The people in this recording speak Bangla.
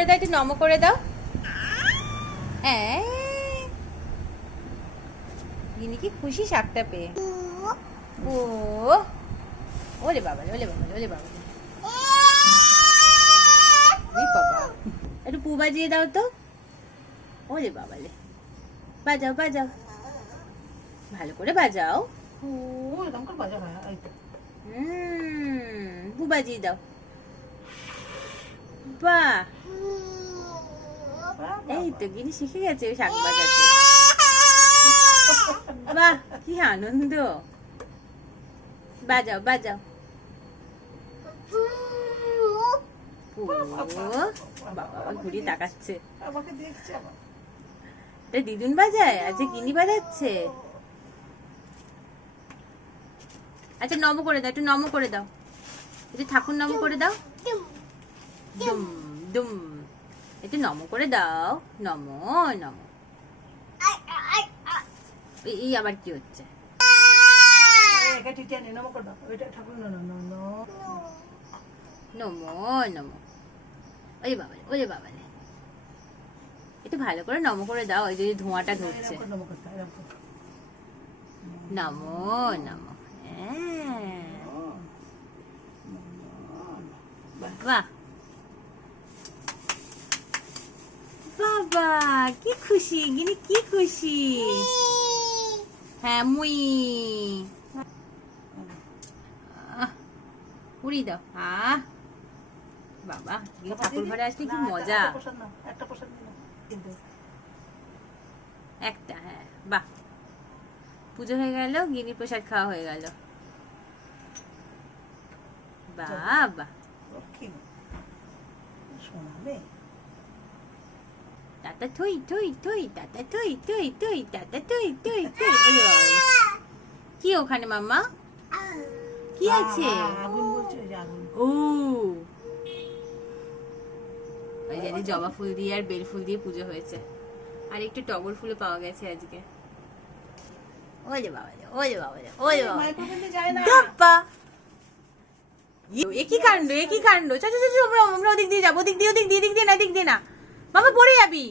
করে দাও, একটু নমো করে দাও। গিনি কি খুশি শাকটা পেয়ে। ও ওলে বাবা, ওলে বাবা, ওলে বাবা, বাবা একটু পু বাজিয়ে দাও তো। ওলে বাবালে, বাজাও বাজাও, ভালো করে বাজাও। পু বাজিয়ে দাও। বাহ, এই তো গিনি শিখে গেছে শাক বাজাতে। বাহ, কি আনন্দ। বাজাও বাজাও। বাবা ঘুরি তাকাচ্ছে। দিদুন বাজায়, আজকে গিনি বাজাচ্ছে। আচ্ছা নমো করে দাও, একটু নমো করে দাও, একটু ঠাকুর নমো করে দাও। দুম দুম, একটু নমো করে দাও। নমো নমো। এই আবার কি হচ্ছে? নমো নমো। ওই বাবালে, ওই বাবালে, একটু ভালো করে নমো করে দাও, ওই যে ধোঁয়াটা ধরছে। নমো নমো। বাহ, বাবা কি খুশি গিনি, কি খুশি। হ্যাঁ মুই উড়ি দাও। বাবা ঠাকুর ঘরে আসলে কি মজা। একটা, হ্যাঁ বাহ, পুজো হয়ে গেল, গিনি প্রসাদ খাওয়া হয়ে গেল। বাবা টাটা থই থই থই, টাটা থই থই থই, টাটা থই থই থই। কি ওখানে মাম্মা, কি আছে? ও ওই জানি জবা ফুল দিয়ে আর বেল ফুল দিয়ে পুজো হয়েছে, আর একটু টগর ফুলও পাওয়া গেছে আজকে। ওলে বাবা, ওলে বাবা, ওলে বাবা, একই কাণ্ড, একই কাণ্ড। চল চল চল, আমরা ওদিক দিয়ে যাবো, ওদিক দিয়ে, ওদিক দিয়ে, দিক দিয়ে না, দিক দিয়ে না, মামা পড়ে যাবি।